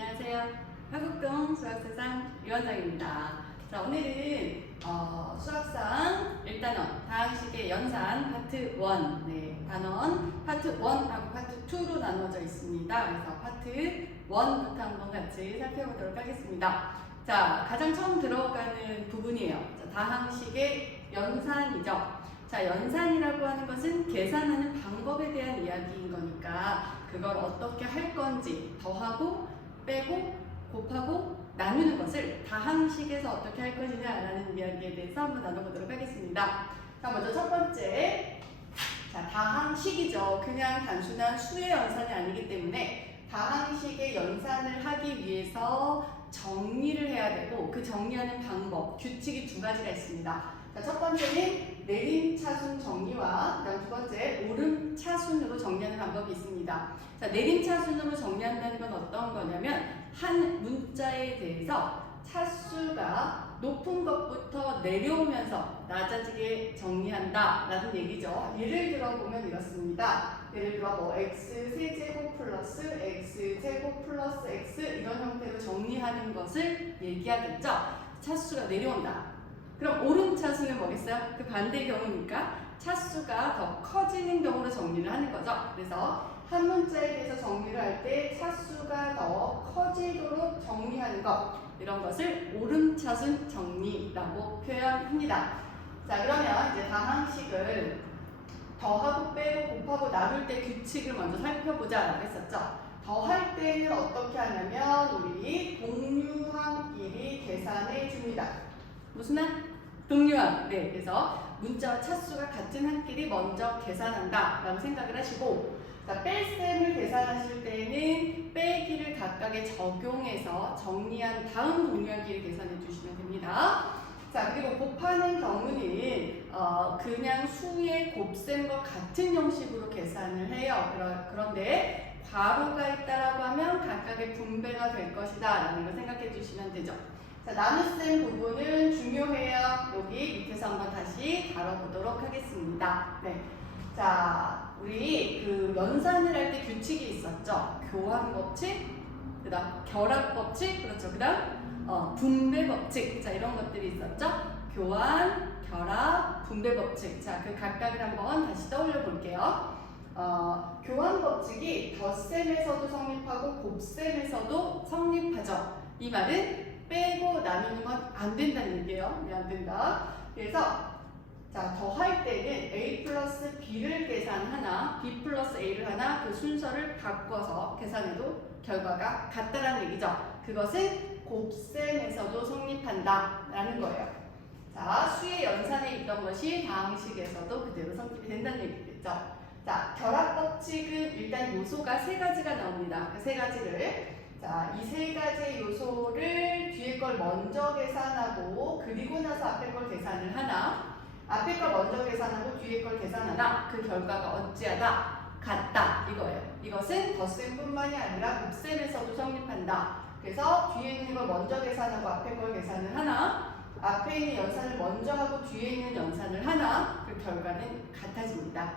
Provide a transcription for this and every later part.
안녕하세요. 화곡동 수학세상 유원장입니다. 자, 오늘은 수학상 1단원 다항식의 연산 파트 1 단원 파트 1하고 파트 2로 나누어져 있습니다. 그래서 파트 1부터 한번 같이 살펴보도록 하겠습니다. 자, 가장 처음 들어가는 부분이에요. 자, 다항식의 연산이죠. 자, 연산이라고 하는 것은 계산하는 방법에 대한 이야기인 거니까 그걸 어떻게 할 건지 더하고 빼고 곱하고 나누는 것을 다항식에서 어떻게 할 것이냐라는 이야기에 대해서 한번 나눠보도록 하겠습니다. 자, 먼저 첫 번째, 자, 다항식이죠. 그냥 단순한 수의 연산이 아니기 때문에 다항식의 연산을 하기 위해서 정리를 해야 되고 그 정리하는 방법, 규칙이 두 가지가 있습니다. 자, 첫 번째는 내림차순 정리와 그다음 두 번째 오름차순으로 정리하는 방법이 있습니다. 자, 내림차순으로 정리한다는 건 어떤 거냐면 한 문자에 대해서 차수가 높은 것부터 내려오면서 낮아지게 정리한다 라는 얘기죠. 예를 들어보면 이렇습니다. 예를 들어 뭐 x 세제곱 플러스 x 제곱 플러스 x 이런 형태로 정리하는 것을 얘기하겠죠. 차수가 내려온다. 그럼 오름차수는 뭐겠어요? 그 반대의 경우니까 차수가 더 커지는 경우로 정리를 하는 거죠. 그래서 한 문자에 대해서 정리를 할 때 차수가 더 커지도록 정리하는 것, 이런 것을 오름차순 정리라고 표현합니다. 자, 그러면 이제 다항식을 더하고 빼고 곱하고 나눌 때 규칙을 먼저 살펴보자라고 했었죠. 더할 때는 어떻게 하냐면 우리 동류항끼리 계산해 줍니다. 무슨 항? 동류항. 네, 그래서 문자와 차수가 같은 항끼리 먼저 계산한다 라고 생각을 하시고, 자, 뺄셈을 계산하실 때는 빼기를 각각에 적용해서 정리한 다음 동류항끼리 계산해 주시면 됩니다. 자, 그리고 곱하는 경우는 그냥 수의 곱셈과 같은 형식으로 계산을 해요. 그런데 괄호가 있다라고 하면 각각의 분배가 될 것이다 라는 걸 생각해 주시면 되죠. 자, 나눗셈 부분은 중요해요. 여기 밑에서 한번 다시 다뤄보도록 하겠습니다. 네. 자, 우리 그 연산을 할 때 규칙이 있었죠. 교환 법칙, 그 다음 결합 법칙, 그렇죠. 그 다음 분배 법칙. 자, 이런 것들이 있었죠. 교환, 결합, 분배 법칙. 자, 그 각각을 한번 다시 떠올려 볼게요. 교환 법칙이 덧셈에서도 성립하고 곱셈에서도 성립하죠. 이 말은 빼고 나누는 건 안 된다는 얘기예요. 네, 안 된다. 그래서 자, 더할 때는 a 플러스 b를 계산하나 b 플러스 a를 하나 그 순서를 바꿔서 계산해도 결과가 같다라는 얘기죠. 그것은 곱셈에서도 성립한다라는 거예요. 자, 수의 연산에 있던 것이 다항식에서도 그대로 성립이 된다는 얘기겠죠. 자, 결합 법칙은 일단 요소가 세 가지가 나옵니다. 그 세 가지를, 자, 이 세 가지 요소를 뒤에 걸 먼저 계산하고 그리고 나서 앞에 걸 계산을 하나, 앞에 걸 먼저 계산하고 뒤에 걸 계산하나 그 결과가 어찌하다? 같다 이거예요. 이것은 덧셈뿐만이 아니라 곱셈에서도 성립한다. 그래서 뒤에 있는 걸 먼저 계산하고 앞에 걸 계산을 하나, 앞에 있는 연산을 먼저 하고 뒤에 있는 연산을 하나, 그 결과는 같아집니다.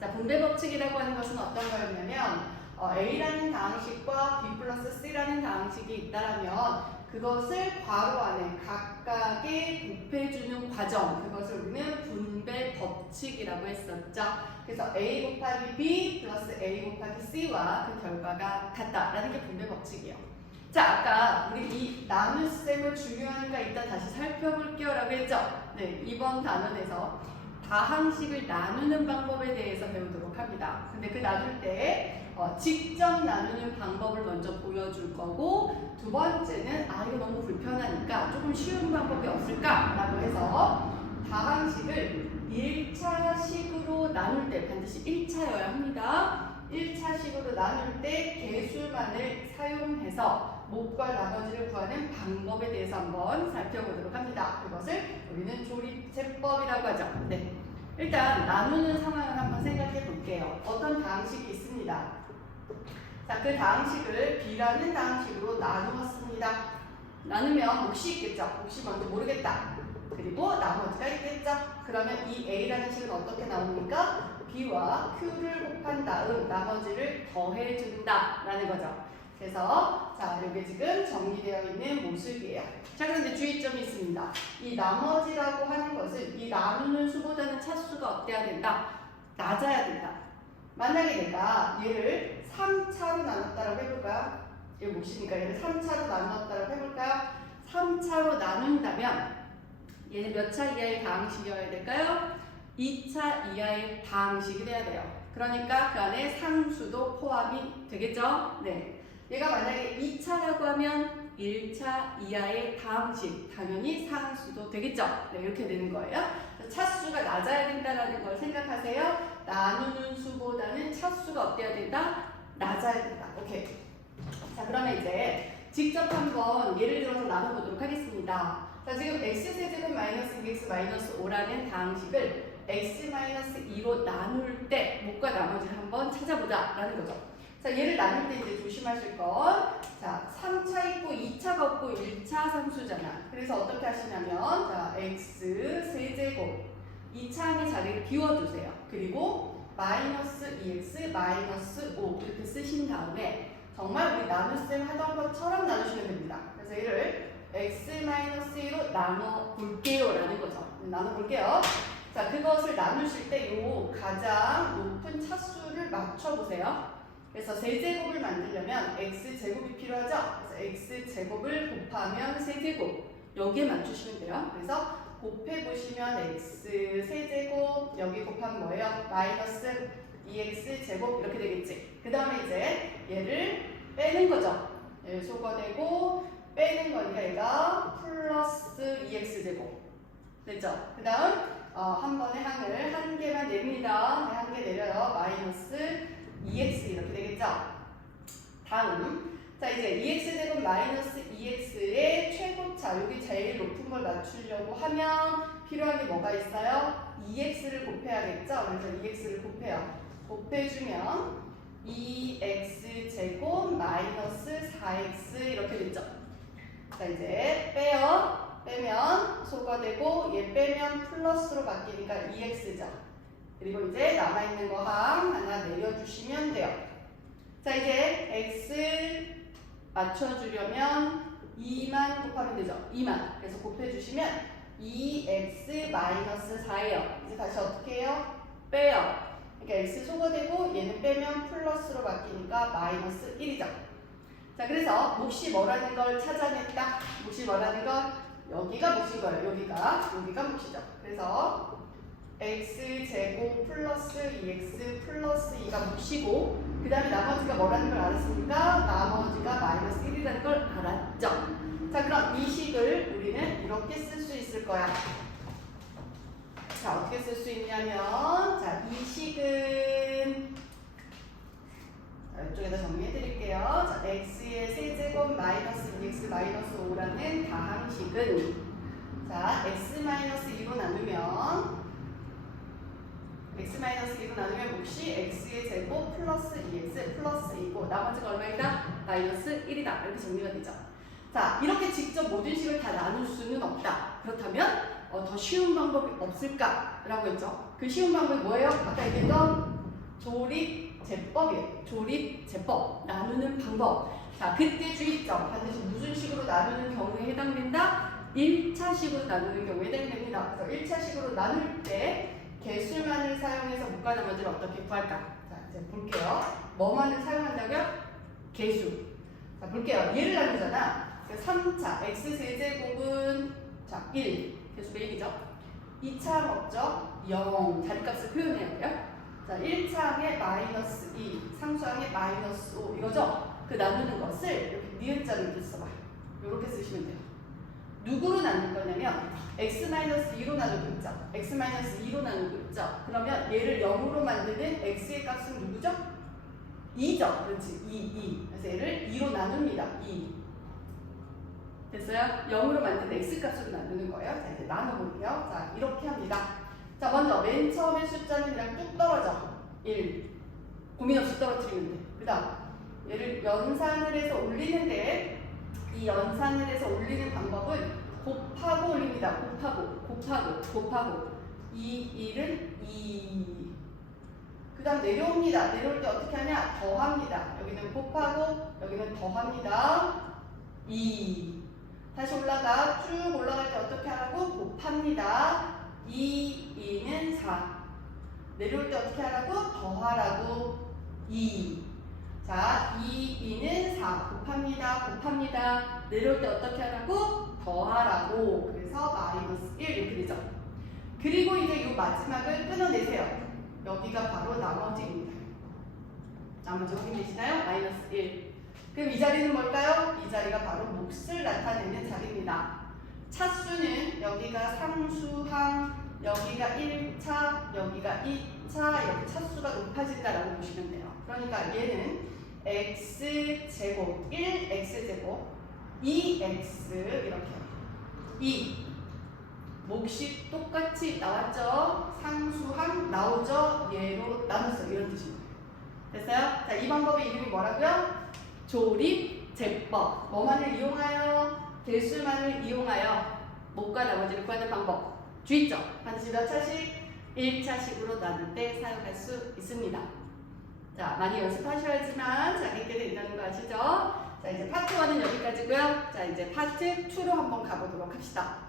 자, 분배 법칙이라고 하는 것은 어떤 거였냐면 A라는 다항식과 B 플러스 C라는 다항식이 있다면 그것을 괄호 안에 각각에 곱해주는 과정, 그것을 우리는 분배 법칙이라고 했었죠. 그래서 A 곱하기 B 플러스 A 곱하기 C와 그 결과가 같다라는 게 분배 법칙이에요. 자, 아까 우리 이 나눗셈을 중요하니까 일단 다시 살펴볼게요 라고 했죠. 네, 이번 단원에서 다항식을 나누는 방법에 대해서 배우도록 합니다. 근데 그 나눌 때 직접 나누는 방법을 먼저 보여줄 거고, 두 번째는 이거 너무 불편하니까 조금 쉬운 방법이 없을까? 라고 해서 다항식을 1차식으로 나눌 때 반드시 1차여야 합니다. 1차식으로 나눌 때 계수만을 사용해서 몫과 나머지를 구하는 방법에 대해서 한번 살펴보도록 합니다. 그것을 우리는 조립제법이라고 하죠. 네. 일단 나누는 상황을 한번 생각해 볼게요. 어떤 다항식이 있습니다. 자, 그 다항식을 B라는 다항식으로 나누었습니다. 나누면 몫이 있겠죠. 몫이 뭔지 모르겠다. 그리고 나머지가 있겠죠. 그러면 이 A라는 식은 어떻게 나옵니까? B와 Q를 곱한 다음 나머지를 더해준다 라는 거죠. 그래서 자, 이게 지금 정리되어 있는 모습이에요. 자, 그런데 주의점이 있습니다. 이 나머지라고 하는 것은 이 나누는 수보다는 차수가 어때야 된다? 낮아야 된다. 만약에 내가 얘를 3차로 나눴다라고 해볼까요? 이거 몫이니까 얘를 3차로 나누었다라고 해볼까요? 3차로 나눈다면 얘는 몇 차 이하의 다항식이어야 될까요? 2차 이하의 다항식이 돼야 돼요. 그러니까 그 안에 상수도 포함이 되겠죠? 네. 얘가 만약에 2차라고 하면 1차 이하의 다항식, 당연히 상수도 되겠죠? 네, 이렇게 되는 거예요. 차수가 낮아야 된다는 걸 생각하세요. 나누는 수보다는 차수가 어때야 된다? 낮아야 된다. 오케이. 자, 그러면 이제 직접 한번 예를 들어서 나눠보도록 하겠습니다. 자, 지금 x세제곱 마이너스 2x 마이너스 5라는 다항식을 x-2로 나눌 때 목과 나머지를 한번 찾아보자 라는 거죠. 자, 얘를 나눌 때 이제 조심하실 건, 자, 3차 있고 2차가 없고 1차 상수잖아. 그래서 어떻게 하시냐면, 자, x 세제곱 2차 항의 자리를 비워주세요. 그리고 마이너스 2x 마이너스 5 이렇게 쓰신 다음에 정말 우리 나눗셈 하던 것처럼 나누시면 됩니다. 그래서 얘를 x-2로 나눠볼게요 라는 거죠. 나눠볼게요. 자, 그것을 나누실 때 요 가장 높은 차수를 맞춰보세요. 그래서 세제곱을 만들려면 x제곱이 필요하죠? 그래서 x제곱을 곱하면 세제곱 여기에 맞추시면 돼요. 그래서 곱해보시면 x 세제곱 여기 곱하면 뭐예요? 마이너스 2x제곱 이렇게 되겠지. 그 다음에 이제 얘를 빼는 거죠. 얘를 소거되고 빼는 거니까 얘가 플러스 2x제곱 됐죠? 그 다음 한 번에 항을 한 개만 내립니다. 네, 한 개 내려요. 마이너스 2x 이렇게 되겠죠? 다음 자, 이제 2x제곱 마이너스 2x의 최고차 여기 제일 높은 걸 맞추려고 하면 필요한 게 뭐가 있어요? 2x를 곱해야겠죠? 그래서 2x를 곱해요. 곱해주면 2x제곱 마이너스 4x 이렇게 됐죠? 자, 이제 빼요. 빼면 소거되고 얘 빼면 플러스로 바뀌니까 2x죠. 그리고 이제 남아있는 거 항 하나 내려주시면 돼요. 자, 이제 x 맞춰주려면 2만 곱하면 되죠. 2만. 그래서 곱해주시면 2x 마이너스 4예요. 이제 다시 어떻게 해요? 빼요. 그러니까 x 소거되고 얘는 빼면 플러스로 바뀌니까 마이너스 1이죠. 자, 그래서 몫이 뭐라는 걸 찾아냈다. 몫이 뭐라는 걸 여기가 몫인 거예요. 여기가 몫이죠. 그래서 x제곱 플러스 2x 플러스 2가 몫이고 그 다음에 나머지가 뭐라는 걸 알았습니까? 나머지가 마이너스 1이라는 걸 알았죠. 자, 그럼 이 식을 우리는 이렇게 쓸 수 있을 거야. 자, 어떻게 쓸 수 있냐면 자, 이 식은 자, 이쪽에다 정리해 드릴게요. 자, x의 세제곱 마이너스 2x 마이너스 5라는 다항식은 자, x-2로 나누면 x-2로 나누면 몫이 x의 제곱 플러스 2x 플러스 2고 나머지가 얼마이다? 마이너스 1이다. 이렇게 정리가 되죠. 자, 이렇게 직접 모든 식을 다 나눌 수는 없다. 그렇다면 더 쉬운 방법이 없을까? 라고 했죠. 그 쉬운 방법이 뭐예요? 아까 얘기했던 조립제법이에요. 조립제법. 나누는 방법. 자, 그때 주의점. 반드시 무슨 식으로 나누는 경우에 해당된다? 1차식으로 나누는 경우에 해당됩니다. 그래서 1차식으로 나눌 때 개수만을 사용해서 목과 나머지를 어떻게 구할까? 자, 이제 볼게요. 뭐만을 사용한다고요? 개수. 자, 볼게요. 얘를 나누잖아. 3차 x세제곱은 자, 1. 개수가 1이죠. 2차 없죠? 0. 자리값을 표현해야 돼요. 자, 1차항에 마이너스 2, 상수항에 마이너스 5 이거죠? 그 나누는 것을 이렇게 니은자로 이렇게 써봐. 이렇게 쓰시면 돼요. 누구로 나눌 거냐면 x-2로 나누고 있죠. x-2로 나누고 있죠. 그러면 얘를 0으로 만드는 x의 값은 누구죠? 2죠. 그렇지. 2. 그래서 얘를 2로 나눕니다. 2. 됐어요? 0으로 만든 x값으로 나누는 거예요. 자, 이제 나눠볼게요. 자, 이렇게 합니다. 자, 먼저 맨 처음에 숫자는 그냥 뚝 떨어져. 1. 고민 없이 떨어뜨리면 돼. 그 다음 얘를 연산을 해서 올리는데 이 연산을 해서 올리는 방법은 곱하고 올립니다. 곱하고. 이 1은 2. 그 다음 내려옵니다. 내려올 때 어떻게 하냐? 더합니다. 여기는 곱하고 여기는 더합니다. 2. 다시 올라가. 쭉 올라갈 때 어떻게 하라고? 곱합니다. 2, 2는 4. 내려올 때 어떻게 하라고? 더하라고. 2. 자, 2, 2는 4. 곱합니다. 곱합니다. 내려올 때 어떻게 하라고? 더하라고. 그래서 마이너스 1 이렇게 되죠. 그리고 이제 이 마지막을 끊어내세요. 여기가 바로 나머지입니다. 나머지 확인되시나요? 마이너스 1. 그럼 이 자리는 뭘까요? 이 자리가 바로 몫을 나타내는 자리입니다. 차수는 여기가 상수항, 여기가 1차, 여기가 2차 이렇게 차수가 높아진다라고 보시면 돼요. 그러니까 얘는 x제곱, 1x제곱, 2x 이렇게 2 몫이 똑같이 나왔죠? 상수항 나오죠? 얘로 나눴어요. 이런 뜻입니다. 됐어요? 자, 이 방법의 이름이 뭐라고요? 조립제법. 뭐만을 이용하여? 개수만을 이용하여 몫과 나머지를 구하는 방법. 주의점. 반드시 몇 차씩? 1차식으로 나눌 때 사용할 수 있습니다. 자, 많이 연습하셔야지만 잘있게 된다는 거 아시죠? 자, 이제 파트 1은 여기까지고요. 자, 이제 파트 2로 한번 가보도록 합시다.